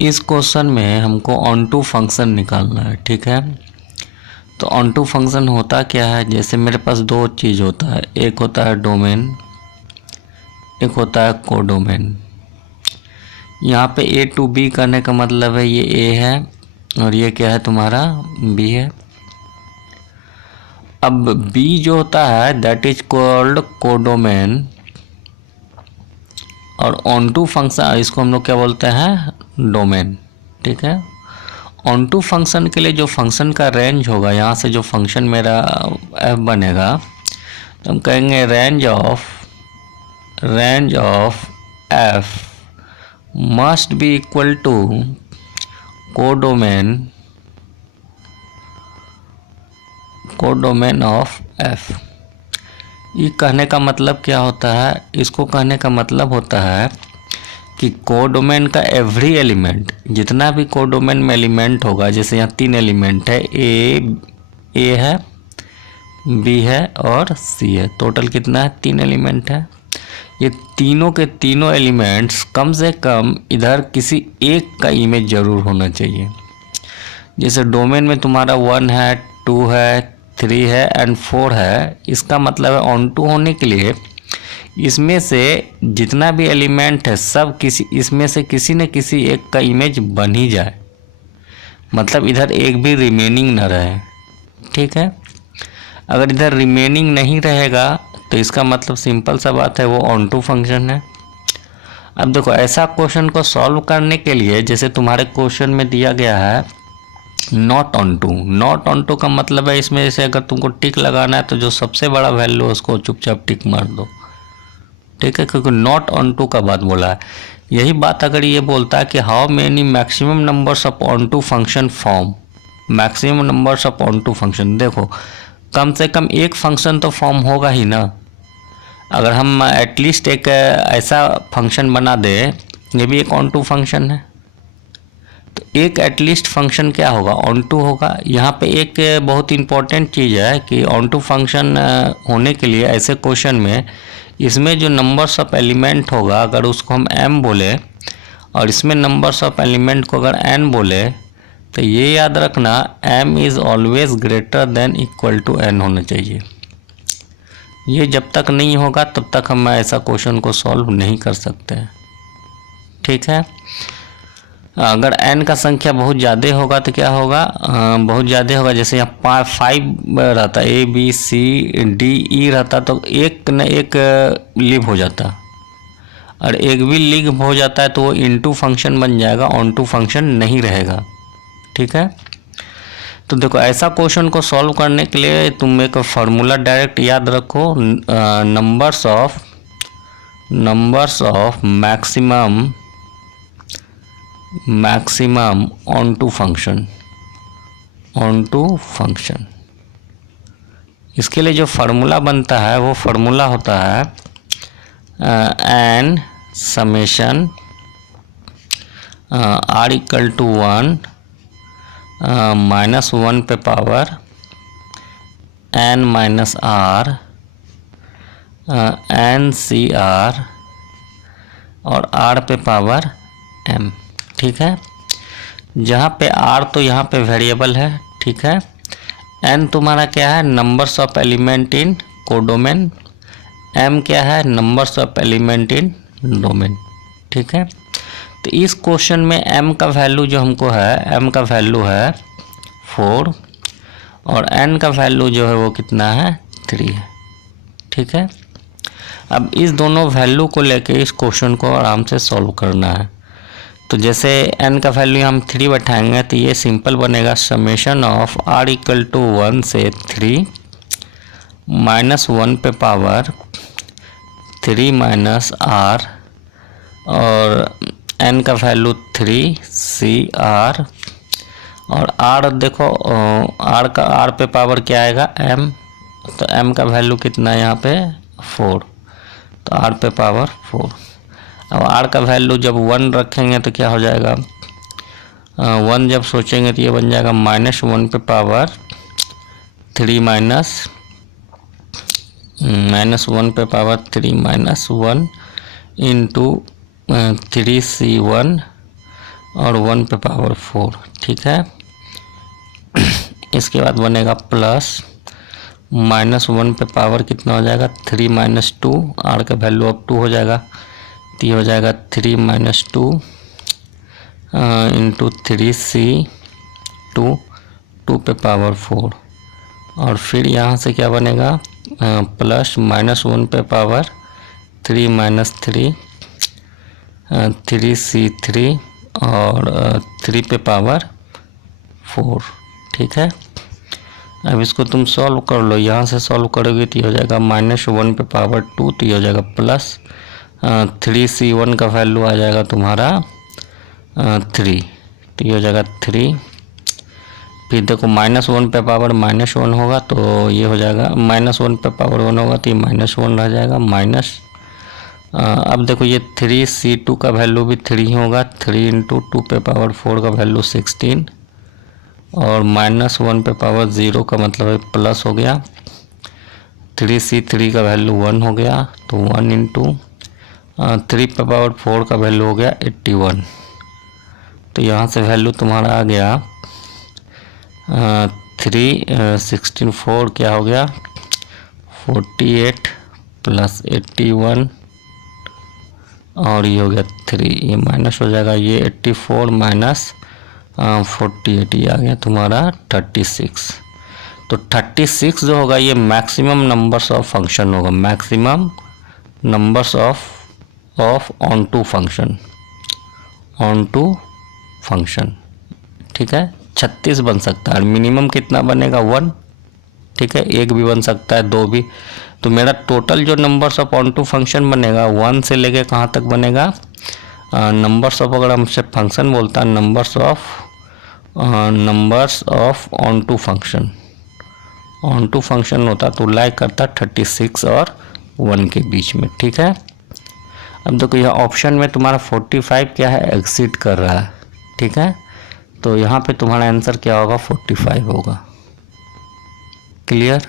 इस क्वेश्चन में हमको ऑन टू फंक्शन निकालना है, ठीक है। तो ऑन टू फंक्शन होता क्या है, जैसे मेरे पास दो चीज़ होता है, एक होता है डोमेन, एक होता है कोडोमेन। यहाँ पे ए टू बी करने का मतलब है ये ए है और ये क्या है तुम्हारा बी है। अब बी जो होता है दैट इज कॉल्ड कोडोमेन और ऑन टू फंक्शन इसको हम लोग क्या बोलते हैं डोमेन, ठीक है। ऑन टू फंक्शन के लिए जो फंक्शन का रेंज होगा, यहाँ से जो फंक्शन मेरा एफ बनेगा तो हम कहेंगे range of f must be equal to codomain of f. ये कहने का मतलब क्या होता है, इसको कहने का मतलब होता है कि कोडोमेन का एवरी एलिमेंट, जितना भी कोडोमेन में एलिमेंट होगा, जैसे यहाँ 3 एलिमेंट है, ए है, बी है और सी है, टोटल कितना है 3 एलिमेंट है। ये तीनों के तीनों एलिमेंट्स कम से कम इधर किसी एक का इमेज जरूर होना चाहिए। जैसे डोमेन में तुम्हारा 1 है, 2 है, 3 है एंड 4 है, इसका मतलब है ऑन टू होने के लिए इसमें से जितना भी एलिमेंट है सब इसमें से किसी न किसी एक का इमेज बन ही जाए, मतलब इधर एक भी रिमेनिंग न रहे, ठीक है। अगर इधर रिमेनिंग नहीं रहेगा तो इसका मतलब सिंपल सा बात है वो ऑन टू फंक्शन है। अब देखो ऐसा क्वेश्चन को सॉल्व करने के लिए जैसे तुम्हारे क्वेश्चन में दिया गया है not onto. Not onto का मतलब है इसमें जैसे अगर तुमको टिक लगाना है तो जो सबसे बड़ा वैल्यू है उसको चुपचाप टिक मार दो, ठीक है, क्योंकि नॉट ऑन टू का बात बोला है। यही बात अगर ये बोलता है कि how many maximum numbers of onto function form, maximum numbers of onto function, देखो कम से कम एक फंक्शन तो फॉर्म होगा ही ना। अगर हम एटलीस्ट एक ऐसा फंक्शन बना दे, ये भी एक ऑन टू फंक्शन है, तो एक एटलीस्ट फंक्शन क्या होगा ऑन टू होगा। यहाँ पे एक बहुत इंपॉर्टेंट चीज़ है कि ऑन टू फंक्शन होने के लिए ऐसे क्वेश्चन में इसमें जो नंबर्स ऑफ एलिमेंट होगा अगर उसको हम m बोले और इसमें नंबर्स ऑफ एलिमेंट को अगर n बोले तो ये याद रखना m is always greater than equal to n होना चाहिए। ये जब तक नहीं होगा तब तक हम ऐसा क्वेश्चन को सॉल्व नहीं कर सकते, ठीक है। अगर n का संख्या बहुत ज़्यादा होगा तो क्या होगा, बहुत ज़्यादा होगा, जैसे यहाँ 5 रहता, A B C D E रहता तो एक न एक लीव हो जाता, और एक भी लीव हो जाता है तो वो इनटू फंक्शन बन जाएगा, ऑन टू फंक्शन नहीं रहेगा, ठीक है। तो देखो ऐसा क्वेश्चन को सॉल्व करने के लिए तुम एक फार्मूला डायरेक्ट याद रखो, numbers of maximum onto function. इसके लिए जो फार्मूला बनता है वो फार्मूला होता है n summation r equal to 1 -1 पे power n minus r n C r और r पे पावर m, ठीक है। जहाँ पे r तो यहाँ पे वेरिएबल है, ठीक है। n तुम्हारा क्या है numbers of element in codomain, m क्या है numbers of element in domain, ठीक है। तो इस क्वेश्चन में m का वैल्यू जो हमको है, m का वैल्यू है 4 और n का वैल्यू जो है वो कितना है 3 है, ठीक है। अब इस दोनों वैल्यू को लेके इस क्वेश्चन को आराम से सॉल्व करना है। तो जैसे n का वैल्यू हम 3 बैठाएंगे तो ये सिंपल बनेगा summation of r equal to 1 से 3 -1 पे पावर 3 माइनस r और n का वैल्यू 3 सी r और r देखो r पे पावर क्या आएगा m, तो m का वैल्यू कितना है यहाँ पे 4, तो r पे पावर 4। अब r का वैल्यू जब 1 रखेंगे तो क्या हो जाएगा, 1 जब सोचेंगे तो ये बन जाएगा -1 पे पावर 3 -1 पे पावर 3 -1 इंटू 3c1 और 1 पे पावर 4, ठीक है। इसके बाद बनेगा प्लस -1 पे पावर कितना हो जाएगा 3 - 2, आर का वैल्यू अब 2 हो जाएगा, तो ये हो जाएगा 3 - 2 इंटू 3c2 2 पे पावर 4। और फिर यहाँ से क्या बनेगा प्लस -1 पे पावर 3 - 3 3c3 और 3 पे पावर 4, ठीक है। अब इसको तुम सॉल्व कर लो, यहाँ से सॉल्व करोगे तो ये हो जाएगा -1 पे पावर 2, तो ये हो जाएगा प्लस 3c1 का वैल्यू आ जाएगा तुम्हारा 3, तो ये हो जाएगा 3। फिर देखो -1 पे पावर -1 होगा तो ये हो जाएगा -1 पे पावर 1 होगा तो ये -1 रह जाएगा माइनस। अब देखो ये 3c2 का वैल्यू भी 3 होगा, 3 इंटू 2 पे पावर 4 का वैल्यू 16 और -1 पे पावर 0 का मतलब है प्लस हो गया, 3c3 का वैल्यू 1 हो गया तो 1 इंटू 3 पे पावर 4 का वैल्यू हो गया 81। तो यहाँ से वैल्यू तुम्हारा आ गया 3 4 क्या हो गया 48 प्लस 81 और ये हो गया 3, ये माइनस हो जाएगा, ये 84 माइनस 48 ये आ गया तुम्हारा 36। तो 36 जो होगा ये मैक्सिमम नंबर्स ऑफ फंक्शन होगा, maximum numbers of onto function, ठीक है। 36 बन सकता है, मिनिमम कितना बनेगा 1, ठीक है, 1 भी बन सकता है, 2 भी। तो मेरा टोटल जो numbers of onto function बनेगा 1 से लेके कहाँ तक बनेगा नंबर्स ऑफ, अगर हमसे फंक्शन बोलता है numbers of onto function होता तो लाइक करता 36 और 1 के बीच में, ठीक है। अब देखो यह ऑप्शन में तुम्हारा 45 क्या है एक्सिट कर रहा है, ठीक है। तो यहाँ पे तुम्हारा आंसर क्या होगा 45 होगा। क्लियर।